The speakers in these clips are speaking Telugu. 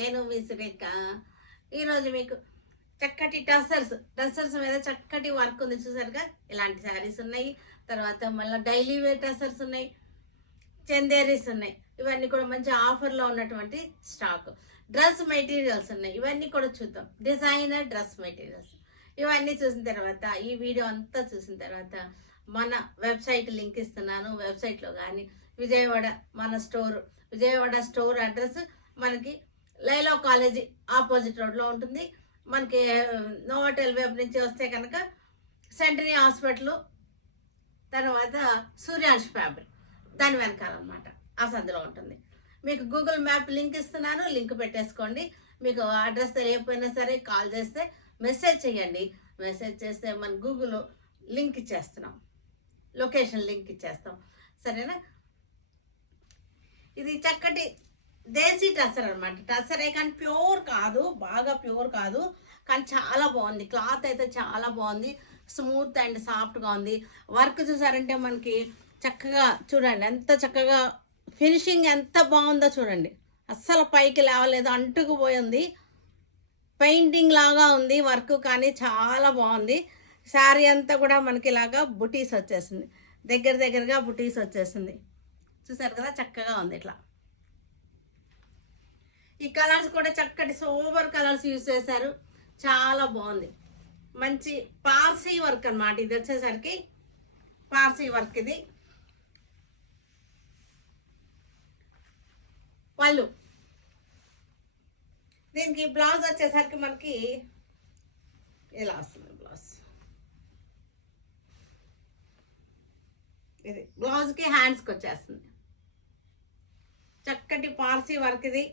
నేను మీ సురేఖ. ఈరోజు మీకు చక్కటి టసర్స్ మీద చక్కటి వర్క్ ఉంది చూసారుగా. ఇలాంటి శారీస్ ఉన్నాయి. తర్వాత మళ్ళీ డైలీ వేర్ టసర్స్ ఉన్నాయి, చందేరీస్ ఉన్నాయి. ఇవన్నీ కూడా మంచి ఆఫర్లో ఉన్నటువంటి స్టాక్. డ్రెస్ మెటీరియల్స్ ఉన్నాయి, ఇవన్నీ కూడా చూద్దాం. డిజైనర్ డ్రెస్ మెటీరియల్స్ ఇవన్నీ చూసిన తర్వాత, ఈ వీడియో అంతా చూసిన తర్వాత మన వెబ్సైట్ లింక్ ఇస్తున్నాను. వెబ్సైట్లో కానీ విజయవాడ మన విజయవాడ స్టోర్ అడ్రస్ మనకి లైలా కాలేజీ ఆపోజిట్ రోడ్లో ఉంటుంది. మనకి నోవాటెల్ వెబ్ నుంచి వస్తే కనుక సెంటరీ హాస్పిటల్, తర్వాత సూర్యాంష్ ఫ్యాబ్రిక్ దాని వెనకాలన్నమాట, ఆ సందులో ఉంటుంది. మీకు గూగుల్ మ్యాప్ లింక్ ఇస్తున్నాను, లింక్ పెట్టేసుకోండి. మీకు అడ్రస్ తెలియకపోయినా సరే కాల్ చేస్తే మెసేజ్ చేయండి. మెసేజ్ చేస్తే మన గూగుల్ లింక్ ఇచ్చేస్తున్నాం, లొకేషన్ లింక్ ఇచ్చేస్తాం, సరేనా. ఇది చక్కటి దేశీ టసర్ అనమాట. టసరే కానీ ప్యూర్ కాదు, బాగా ప్యూర్ కాదు, కానీ చాలా బాగుంది. క్లాత్ అయితే చాలా బాగుంది, స్మూత్ అండ్ సాఫ్ట్గా ఉంది. వర్క్ చూసారంటే మనకి చక్కగా చూడండి, ఎంత చక్కగా ఫినిషింగ్ ఎంత బాగుందో చూడండి. అస్సలు పైకి లేవలేదు, అంటుకుపోయింది, పెయింటింగ్ లాగా ఉంది వర్క్, కానీ చాలా బాగుంది. శారీ అంతా కూడా మనకి ఇలాగా బుటీస్ వచ్చేసింది, దగ్గరగా బుటీస్ వచ్చేసింది. చూసారు కదా, చక్కగా ఉంది ఇట్లా. ఈ కలర్స్ కూడా చక్కటి సోబర్ కలర్స్ యూజ్ చేశారు, చాలా బాగుంది. మంచి పార్సీ వర్క్ అన్నమాట. ఇది వచ్చేసరికి పార్సీ వర్క్. ఇది పళ్ళు. దీనికి బ్లౌజ్ వచ్చేసరికి మనకి ఇలా వస్తుంది బ్లౌజ్. ఇది బ్లౌజ్కి హ్యాండ్స్కి వచ్చేస్తుంది. చక్కటి పార్సీ వర్క్. ఇది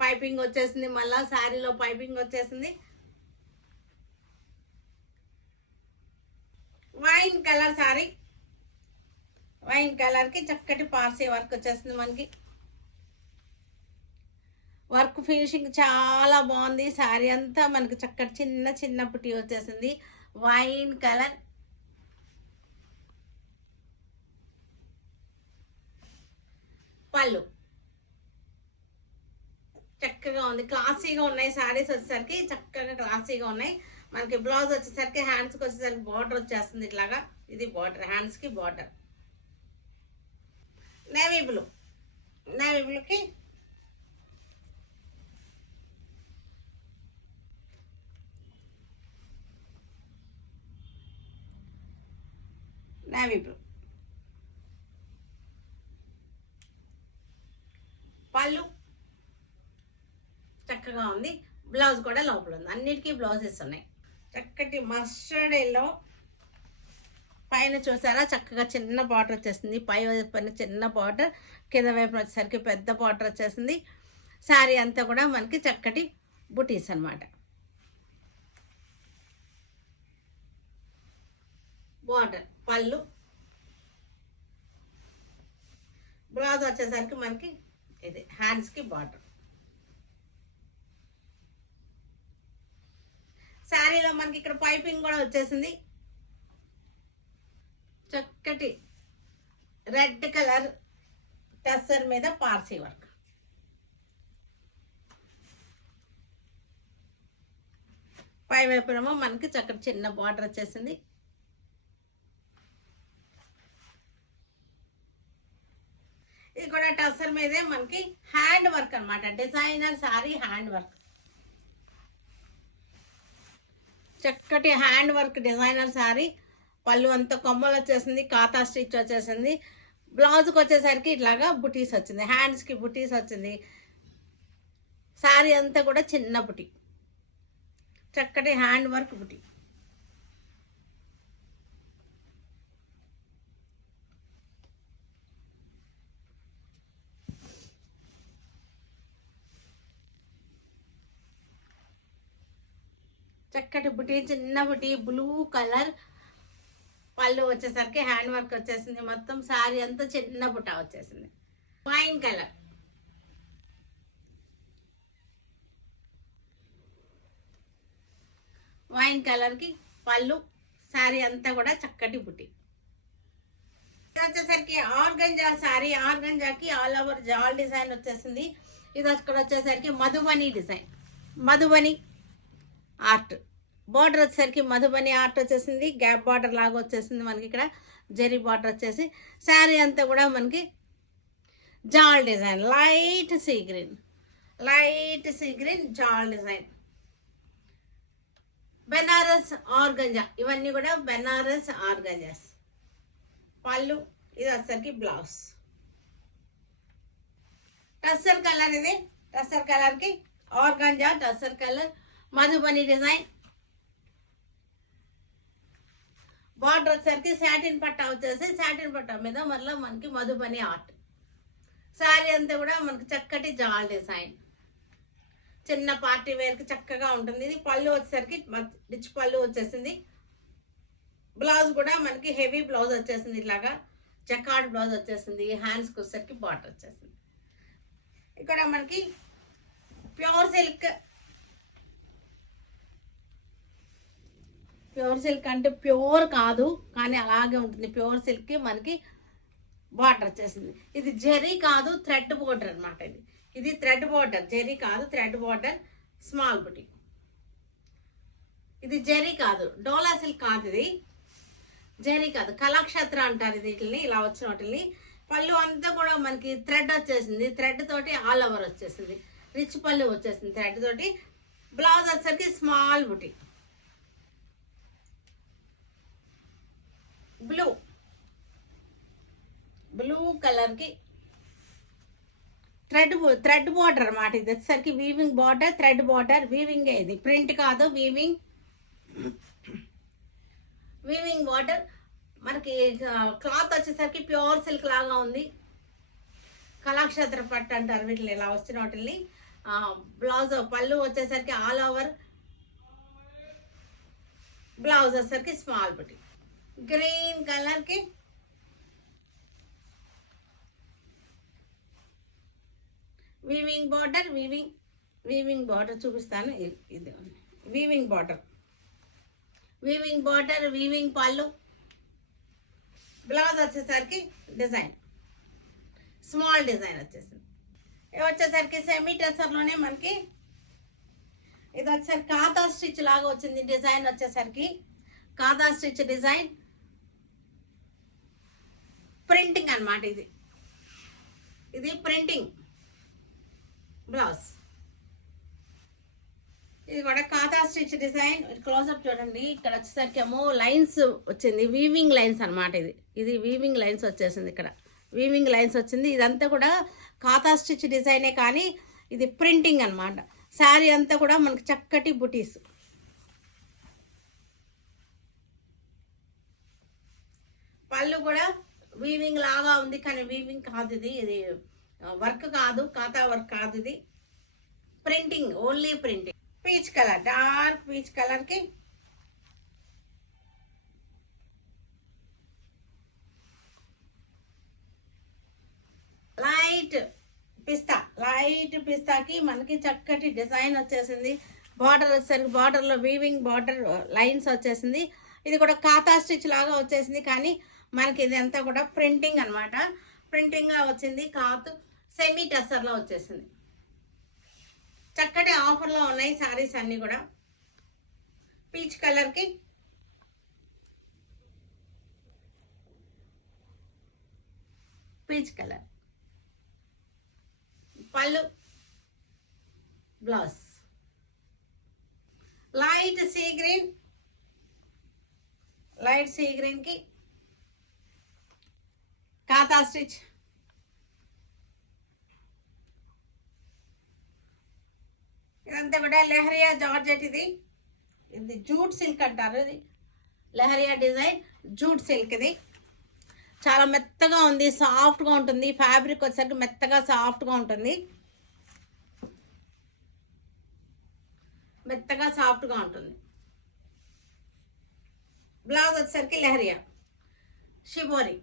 పైపింగ్ వచ్చేసింది, మళ్ళా శారీలో పైపింగ్ వచ్చేసింది. వైన్ కలర్ శారీ, వైన్ కలర్కి చక్కటి పార్సీ వర్క్ వచ్చేసింది మనకి. వర్క్ ఫినిషింగ్ చాలా బాగుంది. శారీ అంతా మనకి చక్కటి చిన్న పుట్టి వచ్చేసింది. Wine colour. పళ్ళు చక్కగా ఉంది, క్లాసీగా ఉన్నాయి. శారీస్ వచ్చేసరికి చక్కగా క్లాసీగా ఉన్నాయి. మనకి బ్లౌజ్ వచ్చేసరికి హ్యాండ్స్కి వచ్చేసరికి బార్డర్ వచ్చేస్తుంది ఇట్లాగా. ఇది బార్డర్, హ్యాండ్స్కి బార్డర్. నేవీ బ్లూకి నేవీ బ్లూ. పళ్ళు చక్కగా ఉంది. బ్లౌజ్ కూడా లోపల ఉంది, అన్నిటికీ బ్లౌజెస్ ఉన్నాయి. చక్కటి మస్టర్డ్ ఎల్లో. పైన చూసారా చక్కగా చిన్న బార్డర్ వచ్చేసింది, పై వైపున చిన్న బార్డర్, కింద వైపున వచ్చేసరికి పెద్ద బార్డర్ వచ్చేసింది. శారీ అంతా కూడా మనకి చక్కటి బుటీస్ అన్నమాట. బార్డర్, పళ్ళు, బ్లౌజ్ వచ్చేసరికి మనకి ఇది హ్యాండ్స్కి బార్డర్. శారీలో మనకి ఇక్కడ పైపింగ్ కూడా వచ్చేసింది. చక్కటి రెడ్ కలర్ టస్సర్ మీద పార్సీ వర్క్. పై వైపునేమో మనకి చక్కటి చిన్న బార్డర్ వచ్చేసింది. ఇది కూడా టస్సర్ మీదే మనకి హ్యాండ్ వర్క్ అన్నమాట, డిజైనర్ శారీ హ్యాండ్ వర్క్. చక్కటి హ్యాండ్ వర్క్ డిజైనర్ శారీ. పళ్ళు అంతా కొమ్మలు వచ్చేసింది, కాతా స్టిచ్ వచ్చేసింది. బ్లౌజ్కి వచ్చేసరికి ఇట్లాగా బుటీస్ వచ్చింది, హ్యాండ్స్కి బుటీస్ వచ్చింది. శారీ అంతా కూడా చిన్న బుటీ, చక్కటి హ్యాండ్ వర్క్ బుటీ. చక్కటి బుటీ, చిన్న బుటీ, బ్లూ కలర్. పళ్ళు వచ్చేసరికి హ్యాండ్ వర్క్ వచ్చేసింది. మొత్తం శారీ అంతా చిన్న బుట్ట వచ్చేసింది. Wine colour. వైన్ కలర్కి పళ్ళు, శారీ అంతా కూడా చక్కటి బుట్టి. వచ్చేసరికి ఆర్గంజా శారీ, ఆర్గంజాకి ఆల్ ఓవర్ జాల్ డిజైన్ వచ్చేసింది. ఇది అక్కడ వచ్చేసరికి Madhubani design, Madhubani art. Border వచ్చేసరికి మధుబని ఆర్ట్ వచ్చేసింది, గ్యాప్ బార్డర్ లాగా వచ్చేసింది మనకి. ఇక్కడ జరీ బార్డర్ వచ్చేసి శారీ అంతా కూడా మనకి jaal design, light sea green, light sea green jaal design. Banaras organza, ఇవన్నీ కూడా బెనారస్ ఆర్గంజాస్. పళ్ళు, ఇది వచ్చేసరికి బ్లౌజ్. టస్సర్ కలర్, ఇది టస్సర్ కలర్కి organza tussar colour, Madhubani design. Border వచ్చేసరికి సాటిన్ పట్టా వచ్చేసి సాటిన్ పట్టా మీద మళ్ళీ మనకి మధుబని ఆర్ట్. శారీ అంతా కూడా మనకి చక్కటి జాల్ డిజైన్, చిన్న పార్టీ వేర్కి చక్కగా ఉంటుంది. ఇది పళ్ళు వచ్చేసరికి రిచ్ పళ్ళు వచ్చేసింది. బ్లౌజ్ కూడా మనకి హెవీ బ్లౌజ్ వచ్చేసింది, ఇట్లాగా జకార్డ్ బ్లౌజ్ వచ్చేసింది. హ్యాండ్స్కి వచ్చేసరికి బార్డర్ వచ్చేసింది. ఇక్కడ మనకి ప్యూర్ సిల్క్, ప్యూర్ సిల్క్ అంటే ప్యూర్ కాదు కానీ అలాగే ఉంటుంది. ప్యూర్ సిల్క్కి మనకి బార్డర్ వచ్చేసింది. ఇది జెరీ కాదు, థ్రెడ్ బోర్డర్ అనమాట. ఇది థ్రెడ్ బోర్డర్, జెరీ కాదు, థ్రెడ్ బోర్డర్, స్మాల్ బుటీ. ఇది జెరీ కాదు, డోలా సిల్క్ కాదు, ఇది జెరీ కాదు, కళాక్షేత్ర అంటారు వీటిని. ఇలా వచ్చిన వాటిని పళ్ళు అంతా కూడా మనకి థ్రెడ్ వచ్చేసింది, థ్రెడ్ తోటి ఆల్ ఓవర్ వచ్చేసింది, రిచ్ పళ్ళు వచ్చేసింది థ్రెడ్ తోటి. బ్లౌజ్ వచ్చేసరికి స్మాల్ బుటీ. బ్లూ, బ్లూ కలర్కి థ్రెడ్ బార్డర్ అనమాట. ఇది వచ్చేసరికి weaving border, thread border, weaving. ఇది ప్రింట్ కాదు, వీవింగ్, వీవింగ్ బార్డర్. మనకి క్లాత్ వచ్చేసరికి ప్యూర్ సిల్క్ లాగా ఉంది. కళాక్షేత్ర పట్టు అంటారు వీటిని, ఇలా వచ్చిన వాటిని. బ్లౌజ్ పళ్ళు వచ్చేసరికి ఆల్ ఓవర్, బ్లౌజ్ వచ్చేసరికి స్మాల్ బుటీ. గ్రీన్ కలర్కి వీవింగ్ బార్డర్, వీవింగ్ బార్డర్ చూపిస్తాను. ఇది weaving border, weaving border, weaving పళ్ళు. బ్లౌజ్ వచ్చేసరికి డిజైన్, స్మాల్ డిజైన్ వచ్చేసింది. ఇది వచ్చేసరికి సెమీ టెసర్లోనే మనకి ఇది వచ్చేసరికి కాతా స్టిచ్ లాగా వచ్చింది. డిజైన్ వచ్చేసరికి కాతా స్టిచ్ డిజైన్, ప్రింటింగ్ అనమాట. ఇది ప్రింటింగ్ బ్లౌజ్. ఇది కూడా కాతా స్టిచ్ డిజైన్. క్లోజప్ చూడండి, ఇక్కడ వచ్చేసరికి ఏమో లైన్స్ వచ్చింది, వీవింగ్ లైన్స్ అనమాట. ఇది వీవింగ్ లైన్స్ వచ్చేసింది, ఇక్కడ వీవింగ్ లైన్స్ వచ్చింది. ఇదంతా కూడా కాతా స్టిచ్ డిజైనే కానీ ఇది ప్రింటింగ్ అనమాట. శారీ అంతా కూడా మనకి చక్కటి బుటీస్. పళ్ళు కూడా వీవింగ్ లాగా ఉంది కానీ వీవింగ్ కాదు, ఇది వర్క్ కాదు, కాతా వర్క్ కాదు, ఇది printing, only printing. Peach colour, dark peach కలర్కి లైట్ పిస్తా, లైట్ పిస్తాకి మనకి చక్కటి డిజైన్ వచ్చేసింది. బార్డర్ వచ్చేసరికి బార్డర్లో వీవింగ్ బార్డర్ లైన్స్ వచ్చేసింది. ఇది కూడా కాతా స్టిచ్ లాగా వచ్చేసింది కానీ మనకి ఇది అంతా కూడా ప్రింటింగ్ అనమాట. ప్రింటింగ్గా వచ్చింది. క్లాత్ సెమీ టెసర్లో వచ్చేసింది. చక్కటి ఆఫర్లో ఉన్నాయి శారీస్ అన్నీ కూడా. పీచ్ కలర్కి పీచ్ కలర్ పళ్ళు, blouse light sea green, light see గ్రీన్కి కాతా స్టిచ్. ఇదంతా కూడా లెహరియా జార్జెట్. ఇది జూట్ సిల్క్ అంటారు. ఇది లెహరియా డిజైన్, జూట్ సిల్క్. ఇది చాలా మెత్తగా ఉంది, సాఫ్ట్గా ఉంటుంది. ఫ్యాబ్రిక్ వచ్చేసరికి మెత్తగా సాఫ్ట్గా ఉంటుంది, మెత్తగా సాఫ్ట్గా ఉంటుంది. బ్లౌజ్ వచ్చేసరికి లెహరియా షిబోరి.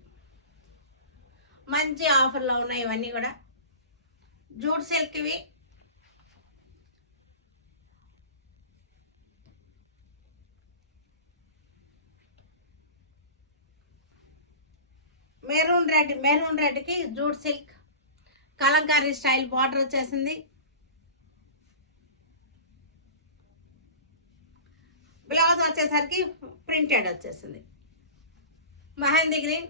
మంచి ఆఫర్లో ఉన్నాయి ఇవన్నీ కూడా. జూట్ సిల్క్ ఇవి. మెరూన్ రెడ్కి jute silk, Kalamkari style border వచ్చేసింది. బ్లౌజ్ వచ్చేసరికి ప్రింటెడ్ వచ్చేసింది. మెహందీ గ్రీన్,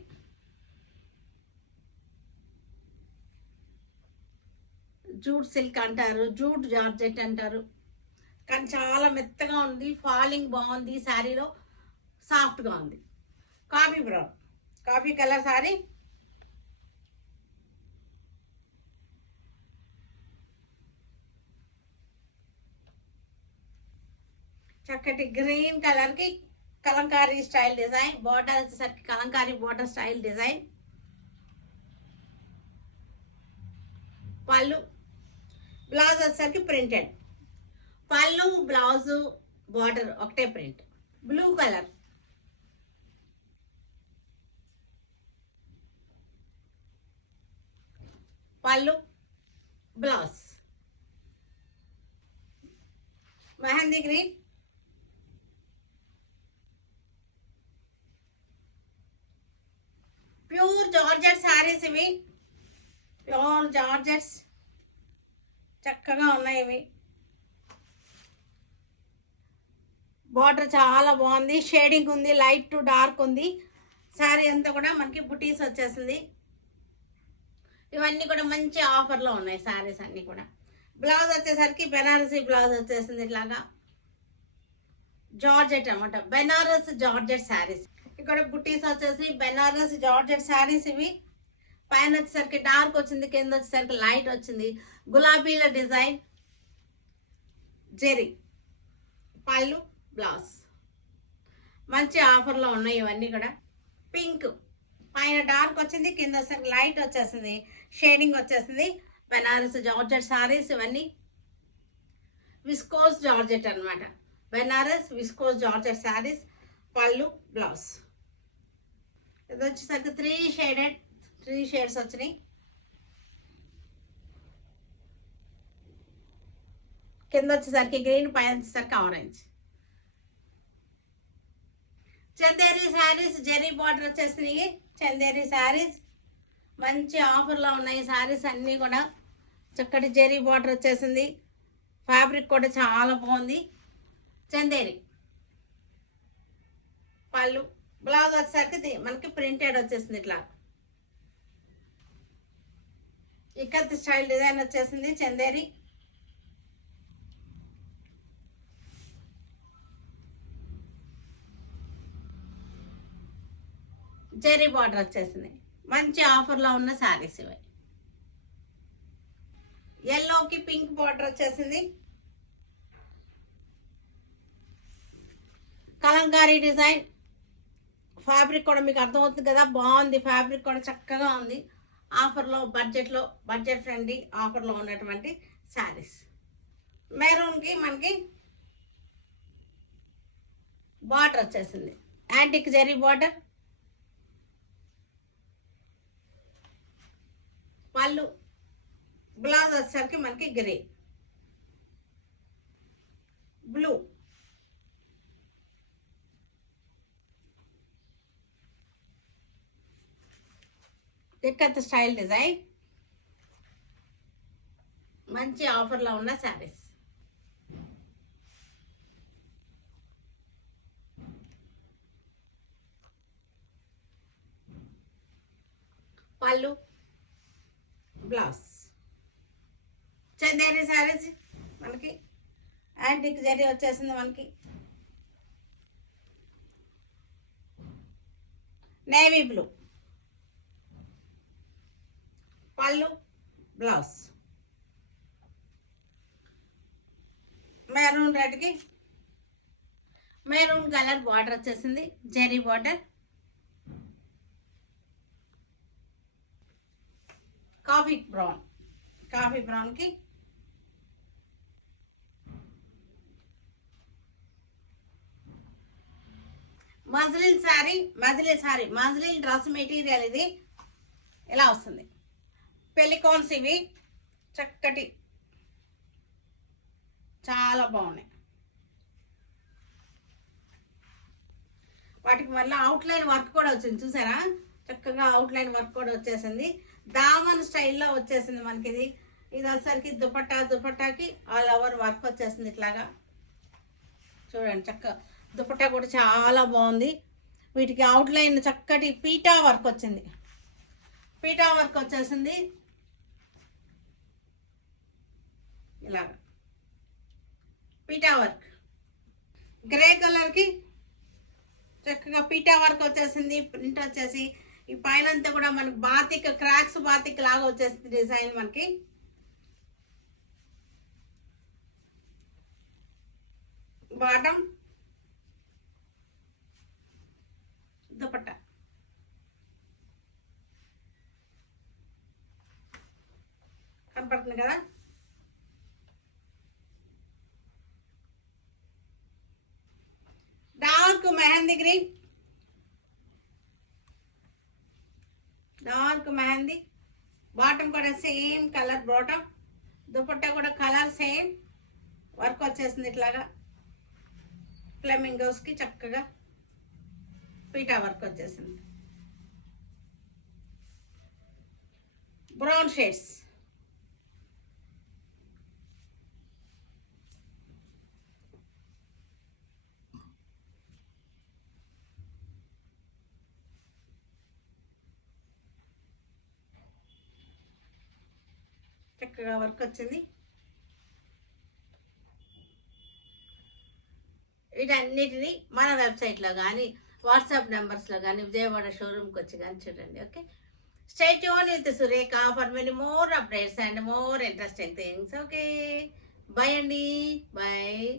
జూట్ సిల్క్ అంటారు, జూట్ జార్జెట్ అంటారు, కానీ చాలా మెత్తగా ఉంది. ఫాలింగ్ బాగుంది, శారీలో సాఫ్ట్గా ఉంది. Coffee brown, coffee colour sari. చక్కటి గ్రీన్ కలర్కి కలంకారీ స్టైల్ డిజైన్, బార్డర్ వచ్చేసరికి కలంకారీ బార్డర్ స్టైల్ డిజైన్. పళ్ళు, బ్లౌజ్ వచ్చేసరికి ప్రింటెడ్. పళ్ళు, బ్లౌజు, బార్డర్ ఒకటే ప్రింట్. బ్లూ కలర్, పళ్ళు, blouse. Mehndi green, pure georgette saris ఇవి. ప్యూర్ జార్జెట్స్ చక్కగా ఉన్నాయి ఇవి. బార్డర్ చాలా బాగుంది, షేడింగ్ ఉంది, లైట్ టు డార్క్ ఉంది. శారీ అంతా కూడా మనకి బుటీస్ వచ్చేసింది. ఇవన్నీ కూడా మంచి ఆఫర్లో ఉన్నాయి శారీస్ అన్నీ కూడా. బ్లౌజ్ వచ్చేసరికి బెనారసీ బ్లౌజ్ వచ్చేసింది, ఇట్లాగా జార్జెట్ అనమాట, బెనారస్ జార్జెట్ శారీస్. ఇక్కడ బుటీస్ వచ్చేసి బెనారస్ జార్జెట్ శారీస్ ఇవి. పైన వచ్చేసరికి డార్క్ వచ్చింది, కింద వచ్చేసరికి లైట్ వచ్చింది. గులాబీల డిజైన్, జెరీ. పళ్ళు, బ్లౌజ్. మంచి ఆఫర్లో ఉన్నాయి ఇవన్నీ కూడా. పింక్, పైన డార్క్ వచ్చింది, కింద వచ్చేసరికి లైట్ వచ్చేసింది, షేడింగ్ వచ్చేసింది. బెనారస్ జార్జెట్ శారీస్ ఇవన్నీ. విస్కోస్ జార్జెట్ అనమాట, బెనారస్ విస్కోస్ జార్జెట్ శారీస్. పళ్ళు, బ్లౌజ్. ఇది వచ్చేసరికి 3 షేడ్స్ వచ్చినాయి. కింద వచ్చేసరికి గ్రీన్, పైన వచ్చేసరికి ఆరెంజ్. చందేరి శారీస్, జెరీ బార్డర్ వచ్చేసినాయి. చందేరి శారీస్ మంచి ఆఫర్లో ఉన్నాయి. శారీస్ అన్నీ కూడా చక్కటి జెరీ బార్డర్ వచ్చేసింది. ఫ్యాబ్రిక్ కూడా చాలా బాగుంది. చందేరి. పళ్ళు, బ్లౌజ్ వచ్చేసరికి మనకి ప్రింటెడ్ వచ్చేసింది, ఇట్లా ఇక్కత్ స్టైల్ డిజైన్ వచ్చేసింది. చందేరి. జెరీ బార్డర్ వచ్చేసింది. మంచి ఆఫర్లో ఉన్న శారీస్ ఇవి. ఎల్లోకి పింక్ బార్డర్ వచ్చేసింది. కలంకారీ డిజైన్. ఫ్యాబ్రిక్ కూడా మీకు అర్థమవుతుంది కదా, బాగుంది. ఫ్యాబ్రిక్ కూడా చక్కగా ఉంది. ఆఫర్లో, బడ్జెట్ ఫ్రెండ్లీ ఆఫర్లో ఉన్నటువంటి శారీస్. మెరూన్కి మనకి బార్డర్ వచ్చేసింది, యాంటిక్ జెరీ బార్డర్. పళ్ళు, బ్లౌజ్ వచ్చేసరికి మనకి grey. Blue, ikat style design. మంచి ఆఫర్లో ఉన్న శారీస్. పళ్ళు, బ్లౌజ్. చందేరి శారీస్ మనకి యాంటిక్ జరీ వచ్చేసింది. మనకి నేవీ బ్లూ. పళ్ళు, బ్లౌజ్. మెరూన్ రెడ్కి మెరూన్ కలర్ బార్డర్ వచ్చేసింది, జెరీ బార్డర్. కాఫీ బ్రౌన్కి మజ్లిన్ డ్రెస్ మెటీరియల్ ఇది. ఇలా వస్తుంది. పెళ్లికోన్స్ ఇవి చక్కటి, చాలా బాగున్నాయి. వాటికి మళ్ళీ అవుట్లైన్ వర్క్ కూడా వచ్చింది, చూసారా? చక్కగా అవుట్లైన్ వర్క్ కూడా వచ్చేసింది. దామన్ స్టైల్లో వచ్చేసింది మనకి ఇది. ఇది వచ్చేసరికి దుపట్టాకి ఆల్ ఓవర్ వర్క్ వచ్చేసింది ఇట్లాగా. చూడండి చక్కగా దుపట్టా కూడా చాలా బాగుంది. వీటికి అవుట్లైన్ చక్కటి పీటా వర్క్ వచ్చింది. పీటా వర్క్ వచ్చేసింది ఇలాగా. పీటా వర్క్ గ్రే కలర్కి చక్కగా పీటా వర్క్ వచ్చేసింది. ప్రింట్ వచ్చేసి ఈ పైన అంతా కూడా మనకి బాతిక్ క్రాక్స్ బాతిక్ లాగా వచ్చేసింది డిజైన్. మనకి బాటమ్ దుపట్టా కనపడుతుంది కదా. Dark mehndi green, dark mehndi. Bottom కూడా సేమ్ కలర్ బాటమ్. దుపట్టా కూడా కలర్ సేమ్. వర్క్ వచ్చేసింది ఇట్లాగా. ఫ్లెమింగోస్కి చక్కగా పీటా వర్క్ వచ్చేసింది. Brown shades. చక్కగా వర్క్ వచ్చింది. వీటన్నిటిని మన వెబ్సైట్లో కానీ వాట్సాప్ నెంబర్స్లో కానీ విజయవాడ షోరూమ్కి వచ్చి కానీ చూడండి. Okay, stay tune with Surekha for many more updates and more interesting things. Okay, bye అండి, బాయ్.